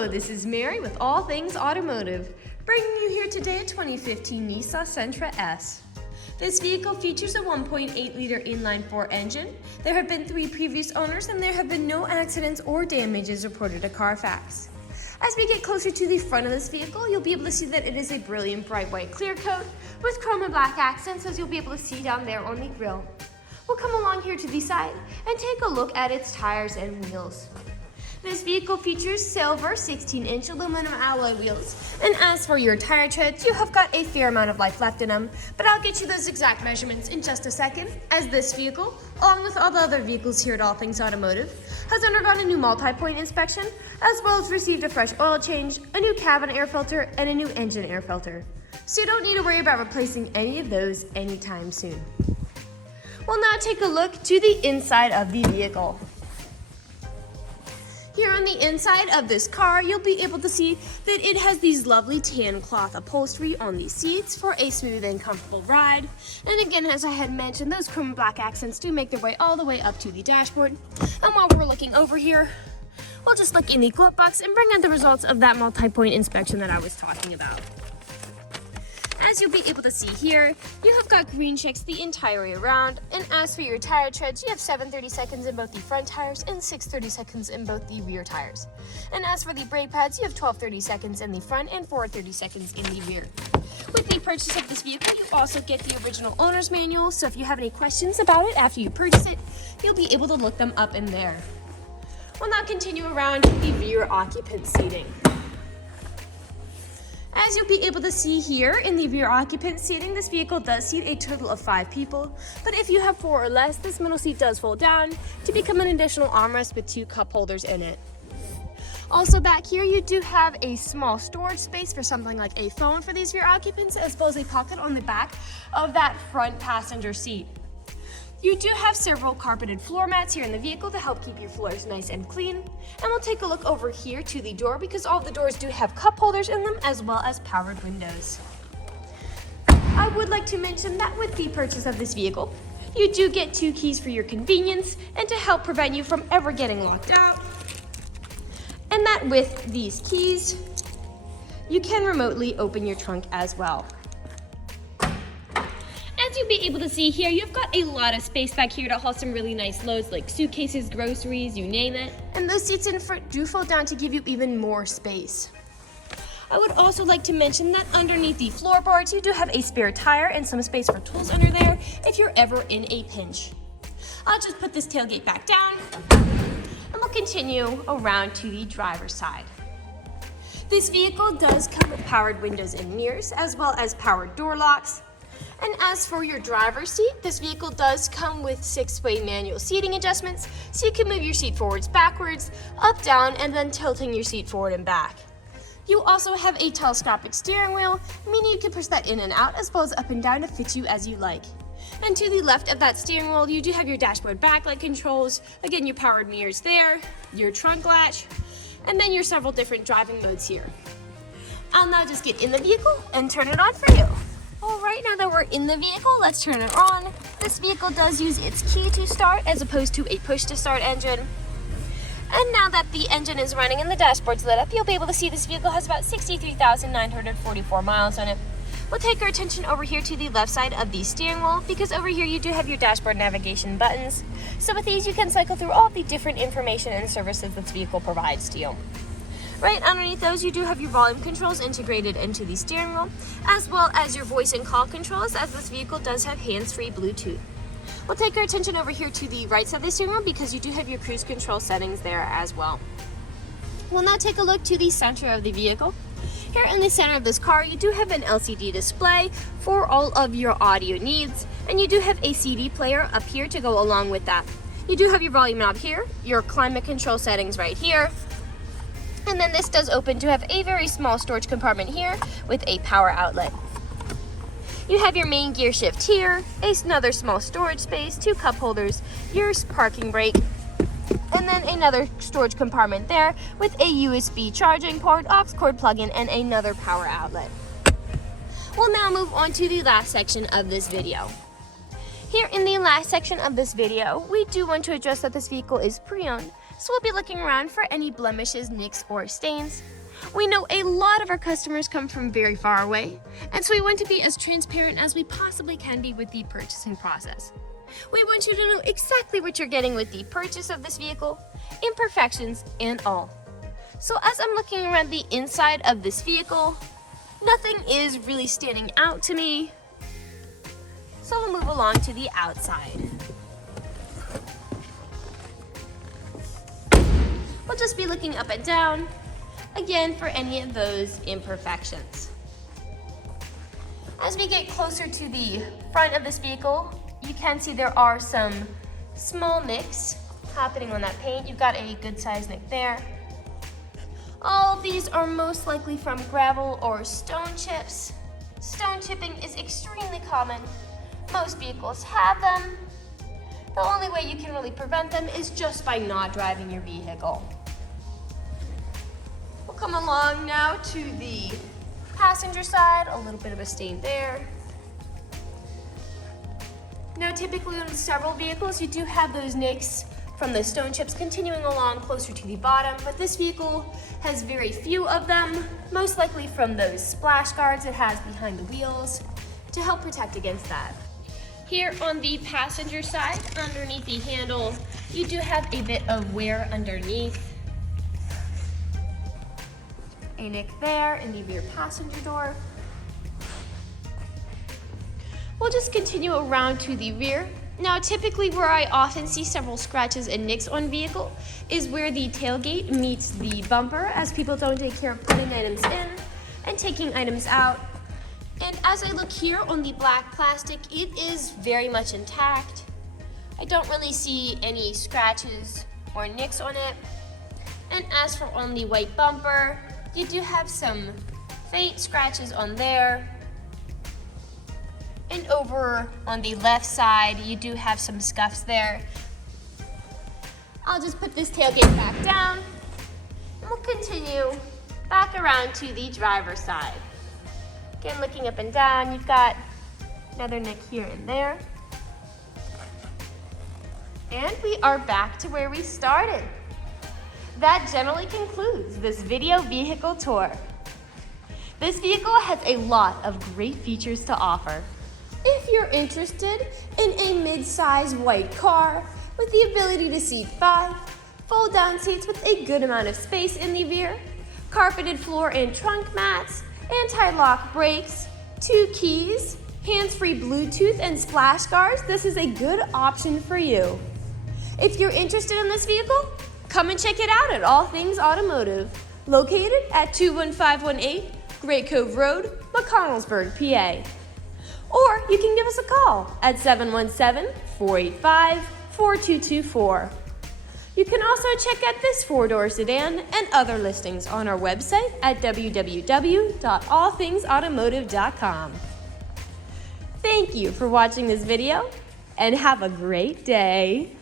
Hello, this is Mary with All Things Automotive, bringing you here today a 2015 Nissan Sentra S. This vehicle features a 1.8-liter inline-4 engine. There have been 3 previous owners and there have been no accidents or damages reported to CARFAX. As we get closer to the front of this vehicle, you'll be able to see that it is a brilliant bright white clear coat with chrome and black accents, as you'll be able to see down there on the grille. We'll come along here to the side and take a look at its tires and wheels. This vehicle features silver 16-inch aluminum alloy wheels, and as for your tire treads, you have got a fair amount of life left in them, but I'll get you those exact measurements in just a second, as this vehicle, along with all the other vehicles here at All Things Automotive, has undergone a new multi-point inspection, as well as received a fresh oil change, a new cabin air filter, and a new engine air filter. So you don't need to worry about replacing any of those anytime soon. We'll now take a look to the inside of the vehicle. Here on the inside of this car, you'll be able to see that it has these lovely tan cloth upholstery on the seats for a smooth and comfortable ride. And again, as I had mentioned, those chrome and black accents do make their way all the way up to the dashboard. And while we're looking over here, we'll just look in the glove box and bring out the results of that multi-point inspection that I was talking about. As you'll be able to see here, you have got green checks the entire way around, and as for your tire treads, you have 730 seconds in both the front tires and 630 seconds in both the rear tires. And as for the brake pads, you have 1230 seconds in the front and 430 seconds in the rear. With the purchase of this vehicle, you also get the original owner's manual, so if you have any questions about it after you purchase it, you'll be able to look them up in there. We'll now continue around the rear occupant seating. As you'll be able to see here in the rear occupant seating, this vehicle does seat a total of 5 people, but if you have 4 or less, this middle seat does fold down to become an additional armrest with 2 cup holders in it. Also back here, you do have a small storage space for something like a phone for these rear occupants, as well as a pocket on the back of that front passenger seat. You do have several carpeted floor mats here in the vehicle to help keep your floors nice and clean. And we'll take a look over here to the door, because all of the doors do have cup holders in them, as well as powered windows. I would like to mention that with the purchase of this vehicle, you do get 2 keys for your convenience and to help prevent you from ever getting locked out. And that with these keys, you can remotely open your trunk as well. As you'll be able to see here, you've got a lot of space back here to haul some really nice loads like suitcases, groceries, you name it. And those seats in front do fold down to give you even more space. I would also like to mention that underneath the floorboards, you do have a spare tire and some space for tools under there if you're ever in a pinch. I'll just put this tailgate back down and we'll continue around to the driver's side. This vehicle does come with powered windows and mirrors, as well as powered door locks. And as for your driver's seat, this vehicle does come with 6-way manual seating adjustments, so you can move your seat forwards, backwards, up, down, and then tilting your seat forward and back. You also have a telescopic steering wheel, meaning you can push that in and out, as well as up and down to fit you as you like. And to the left of that steering wheel, you do have your dashboard backlight controls, again your powered mirrors there, your trunk latch, and then your several different driving modes here. I'll now just get in the vehicle and turn it on for you. Alright, now that we're in the vehicle, let's turn it on. This vehicle does use its key to start as opposed to a push to start engine. And now that the engine is running and the dashboard's lit up, you'll be able to see this vehicle has about 63,944 miles on it. We'll take our attention over here to the left side of the steering wheel, because over here you do have your dashboard navigation buttons. So with these you can cycle through all the different information and services this vehicle provides to you. Right underneath those, you do have your volume controls integrated into the steering wheel, as well as your voice and call controls, as this vehicle does have hands-free Bluetooth. We'll take our attention over here to the right side of the steering wheel, because you do have your cruise control settings there as well. We'll now take a look to the center of the vehicle. Here in the center of this car, you do have an LCD display for all of your audio needs, and you do have a CD player up here to go along with that. You do have your volume knob here, your climate control settings right here, and then this does open to have a very small storage compartment here with a power outlet. You have your main gear shift here, another small storage space, 2 cup holders, your parking brake, and then another storage compartment there with a USB charging port, aux cord plug-in, and another power outlet. We'll now move on to the last section of this video. Here in the last section of this video, we do want to address that this vehicle is pre-owned, So we'll be looking around for any blemishes, nicks, or stains. We know a lot of our customers come from very far away, and so we want to be as transparent as we possibly can be with the purchasing process. We want you to know exactly what you're getting with the purchase of this vehicle, imperfections and all. So as I'm looking around the inside of this vehicle, nothing is really standing out to me. So we'll move along to the outside. We'll just be looking up and down, again, for any of those imperfections. As we get closer to the front of this vehicle, you can see there are some small nicks happening on that paint. You've got a good sized nick there. All of these are most likely from gravel or stone chips. Stone chipping is extremely common. Most vehicles have them. The only way you can really prevent them is just by not driving your vehicle. We'll come along now to the passenger side, a little bit of a stain there. Now typically on several vehicles you do have those nicks from the stone chips continuing along closer to the bottom, but this vehicle has very few of them, most likely from those splash guards it has behind the wheels to help protect against that. Here on the passenger side, underneath the handle, you do have a bit of wear underneath. A nick there in the rear passenger door. We'll just continue around to the rear. Now typically where I often see several scratches and nicks on vehicle is where the tailgate meets the bumper, as people don't take care of putting items in and taking items out. And as I look here on the black plastic, it is very much intact. I don't really see any scratches or nicks on it. And as for on the white bumper, you do have some faint scratches on there. And over on the left side, you do have some scuffs there. I'll just put this tailgate back down, and we'll continue back around to the driver's side. Again, looking up and down, you've got another nick here and there. And we are back to where we started. That generally concludes this video vehicle tour. This vehicle has a lot of great features to offer. If you're interested in a mid-size white car with the ability to seat 5, fold-down seats with a good amount of space in the rear, carpeted floor and trunk mats, anti-lock brakes, 2 keys, hands-free Bluetooth and splash guards, this is a good option for you. If you're interested in this vehicle, come and check it out at All Things Automotive, located at 21518 Great Cove Road, McConnellsburg, PA. Or you can give us a call at 717-485-4224. You can also check out this 4-door sedan and other listings on our website at www.allthingsautomotive.com. Thank you for watching this video and have a great day.